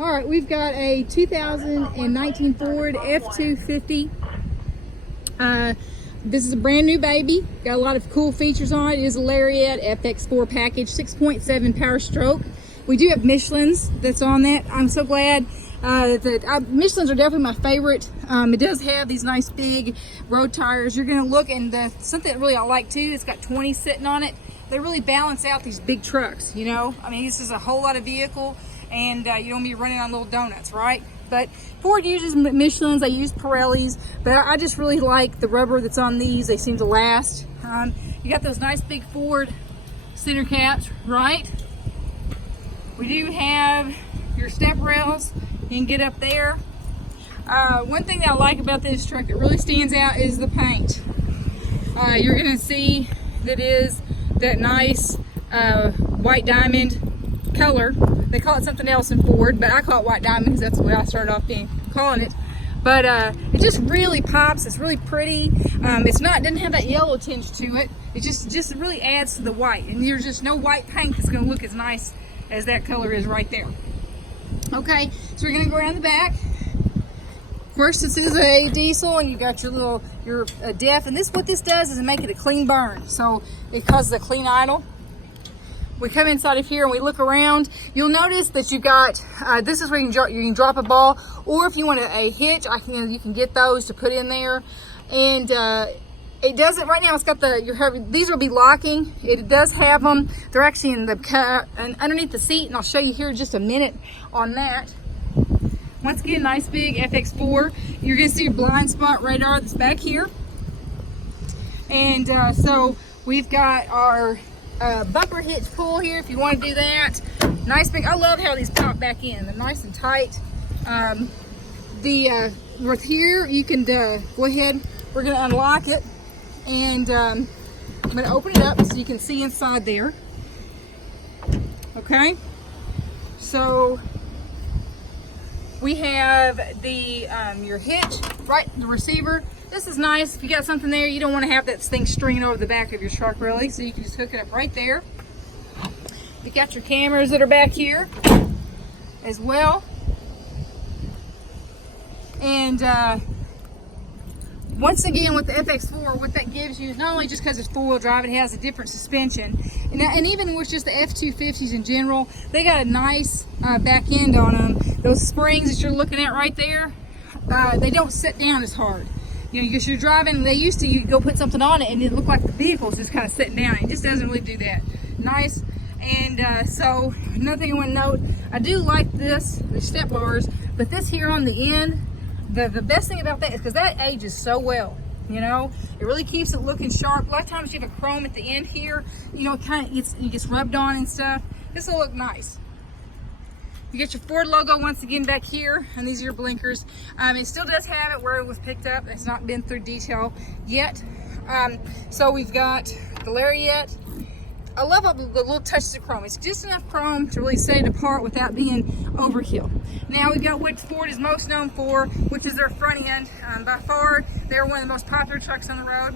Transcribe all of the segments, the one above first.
All right, we've got a 2019 Ford F-250. This is a brand new baby. Got a lot of cool features on it. It is a Lariat FX4 package, 6.7 power stroke. We do have Michelin's that's on that. I'm so glad that Michelin's are definitely my favorite. It does have these nice big road tires. You're gonna look, and something that really I like too, it's got 20 sitting on it. They really balance out these big trucks, you know? I mean, this is a whole lot of vehicle, and you don't be running on little donuts, right? But Ford uses Michelin's, they use Pirelli's, but I just really like the rubber that's on these. They seem to last. You got those nice big Ford center caps, right? We do have your step rails. You can get up there. One thing that I like about this truck that really stands out is the paint. You're gonna see that is that nice white diamond color. They call it something else in Ford, but I call it white diamond because that's the way I started off calling it. But it just really pops. It's really pretty. Doesn't have that yellow tinge to it. It just really adds to the white, and there's just no white paint that's going to look as nice as that color is right there. Okay, so we're going to go around the back. Of course, this is a diesel, and you got your def, and what this does is make it a clean burn, so it causes a clean idle. We come inside of here and we look around. You'll notice that you got, this is where you can drop a ball, or if you want a hitch, you can get those to put in there. And it doesn't, right now it's got these will be locking. It does have them. They're actually underneath the seat, and I'll show you here in just a minute on that. Once again, nice big FX4. You're gonna see your blind spot radar that's back here. And so we've got our bumper hitch pull here if you want to do that. Nice big, I love how these pop back in. They're nice and tight. With here, you can go ahead, we're going to unlock it, and I'm going to open it up so you can see inside there. Okay, so we have your hitch, right, the receiver. This is nice. If you got something there, you don't want to have that thing stringing over the back of your truck, really, so you can just hook it up right there. You got your cameras that are back here as well. And once again, with the FX4, what that gives you is not only just because it's four-wheel drive, it has a different suspension. And even with just the F-250s in general, they got a nice back end on them. Those springs that you're looking at right there, they don't sit down as hard. You know, because you're driving, you go put something on it and it looked like the vehicle's just kind of sitting down. It just doesn't really do that. Nice. And so another thing I want to note, I do like the step bars, but this here on the end, the best thing about that is because that ages so well. You know, it really keeps it looking sharp. A lot of times you have a chrome at the end here, you know, it gets rubbed on and stuff. This will look nice. You get your Ford logo once again back here, and these are your blinkers. It still does have it where it was picked up. It's not been through detail yet. So we've got the Lariat. I love the little touches of chrome. It's just enough chrome to really set it apart without being overkill. Now we've got what Ford is most known for, which is their front end. By far, they're one of the most popular trucks on the road.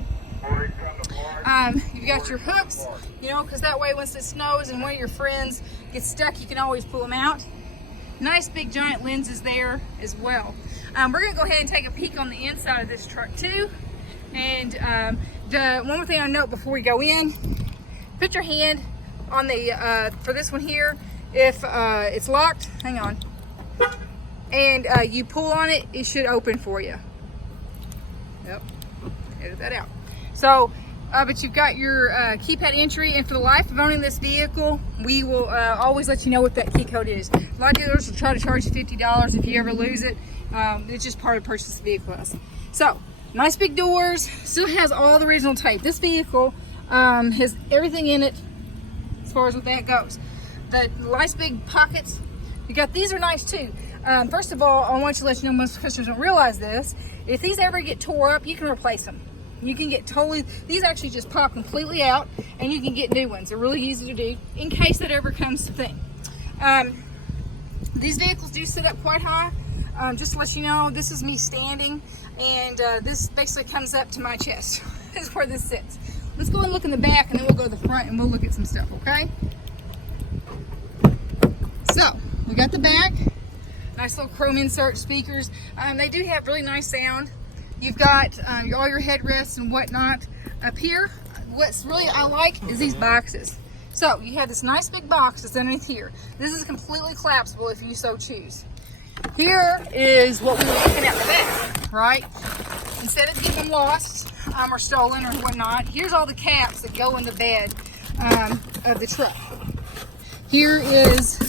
You've got your hooks, you know, because that way once it snows and one of your friends gets stuck, you can always pull them out. Nice big giant lenses there as well. We're going to go ahead and take a peek on the inside of this truck too. And one more thing I note before we go in, put your hand on for this one here. If it's locked, hang on, and you pull on it, it should open for you. Yep, edit that out. So, but you've got your keypad entry, and for the life of owning this vehicle, we will always let you know what that key code is. A lot of dealers will try to charge you $50 if you ever lose it. It's just part of the purchase the vehicle is. So, nice big doors, still has all the original tape. This vehicle has everything in it as far as what that goes. The nice big pockets, these are nice too. First of all, I want to let you know, most customers don't realize this, if these ever get tore up, you can replace them. You can get these actually just pop completely out, and you can get new ones. They're really easy to do in case that ever comes to thing. These vehicles do sit up quite high. Just to let you know, this is me standing, and this basically comes up to my chest. Is where this sits. Let's go and look in the back, and then we'll go to the front and we'll look at some stuff, okay? So, we got the back. Nice little chrome insert speakers. They do have really nice sound. You've got all your headrests and whatnot up here. What's really I like is these boxes. So you have this nice big box that's underneath here. This is completely collapsible if you so choose. Here is what we were looking at in the back, right? Instead of getting them lost or stolen or whatnot, here's all the caps that go in the bed of the truck. Here is,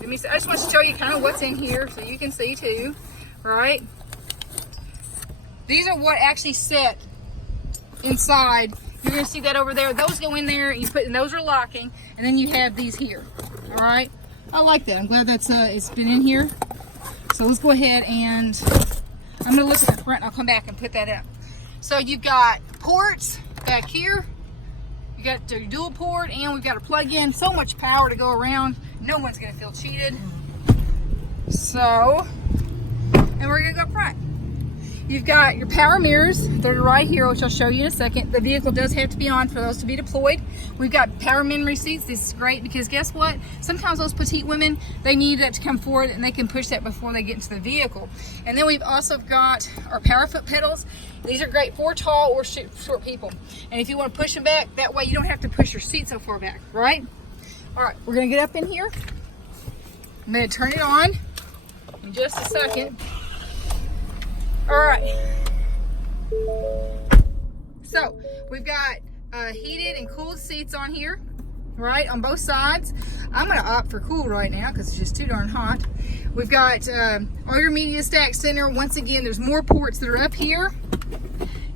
let me see, I just want to show you kind of what's in here so you can see too, right? These are what actually sit inside. You're going to see that over there. Those go in there, and those are locking, and then you have these here, all right? I like that. I'm glad that's it's been in here. So let's go ahead and I'm going to look at the front, and I'll come back and put that up. So you've got ports back here. You got your dual port, and we've got a plug-in. So much power to go around. No one's going to feel cheated. So, and we're going to go up front. You've got your power mirrors. They're right here, which I'll show you in a second. The vehicle does have to be on for those to be deployed. We've got power memory seats. This is great because guess what? Sometimes those petite women, they need that to come forward, and they can push that before they get into the vehicle. And then we've also got our power foot pedals. These are great for tall or short people. And if you want to push them back, that way you don't have to push your seat so far back, right? All right, we're going to get up in here. I'm going to turn it on in just a second. All right, so we've got heated and cooled seats on here, right, on both sides. I'm going to opt for cool right now because it's just too darn hot. We've got all your media stack center. Once again, there's more ports that are up here.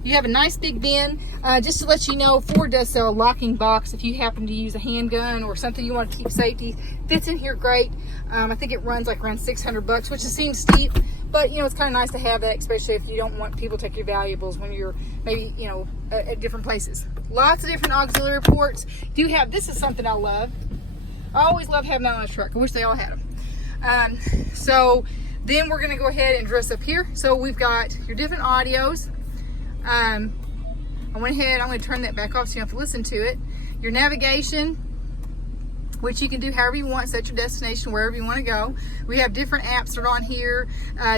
You have a nice big bin. Just to let you know, Ford does sell a locking box if you happen to use a handgun or something you want to keep safety. Fits in here great. I think it runs like around $600, which seems steep, but you know, it's kind of nice to have that, especially if you don't want people to take your valuables when you're maybe, you know, at different places. Lots of different auxiliary ports. Do have, this is something I love. I always love having that on a truck. I wish they all had them. So then we're gonna go ahead and dress up here. So we've got your different audios. I went ahead, I'm going to turn that back off so you don't have to listen to it. Your navigation, which you can do however you want, set your destination wherever you want to go. We have different apps that are on here.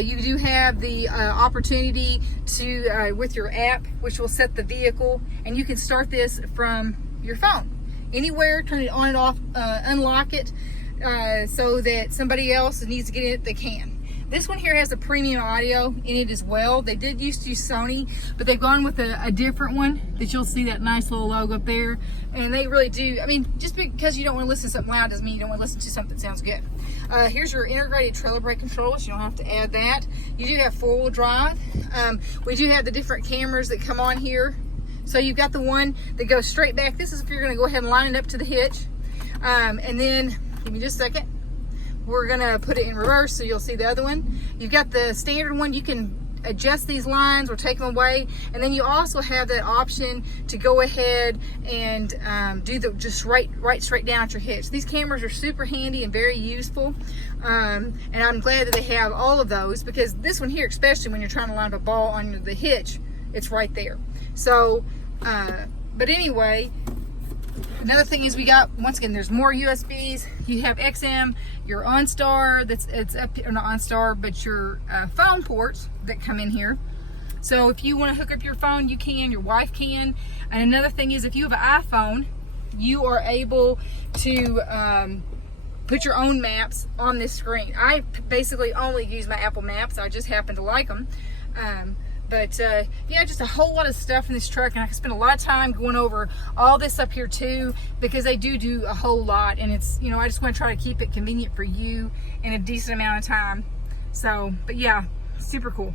You do have the opportunity to, with your app, which will set the vehicle, and you can start this from your phone. Anywhere, turn it on and off, unlock it, so that somebody else that needs to get in it, they can. This one here has a premium audio in it as well. They did used to use Sony, but they've gone with a different one that you'll see that nice little logo up there. And they really do, I mean, just because you don't want to listen to something loud doesn't mean you don't want to listen to something that sounds good. Here's your integrated trailer brake controls. You don't have to add that. You do have four-wheel drive. We do have the different cameras that come on here. So you've got the one that goes straight back. This is if you're going to go ahead and line it up to the hitch. And then, give me just a second. We're gonna put it in reverse so you'll see the other one. You've got the standard one. You can adjust these lines or take them away. And then you also have that option to go ahead and do the just right straight down at your hitch. These cameras are super handy and very useful. And I'm glad that they have all of those, because this one here, especially when you're trying to line up a ball on the hitch, it's right there. So, but anyway, another thing is we got, once again, there's more USBs. You have XM, your OnStar, it's up, or not OnStar, but your phone ports that come in here. So if you want to hook up your phone, you can, your wife can. And another thing is, if you have an iPhone, you are able to put your own maps on this screen. I basically only use my Apple Maps. I just happen to like them. Yeah, just a whole lot of stuff in this truck, and I can spend a lot of time going over all this up here too, because they do a whole lot, and it's, you know, I just want to try to keep it convenient for you in a decent amount of time. So, but yeah, super cool.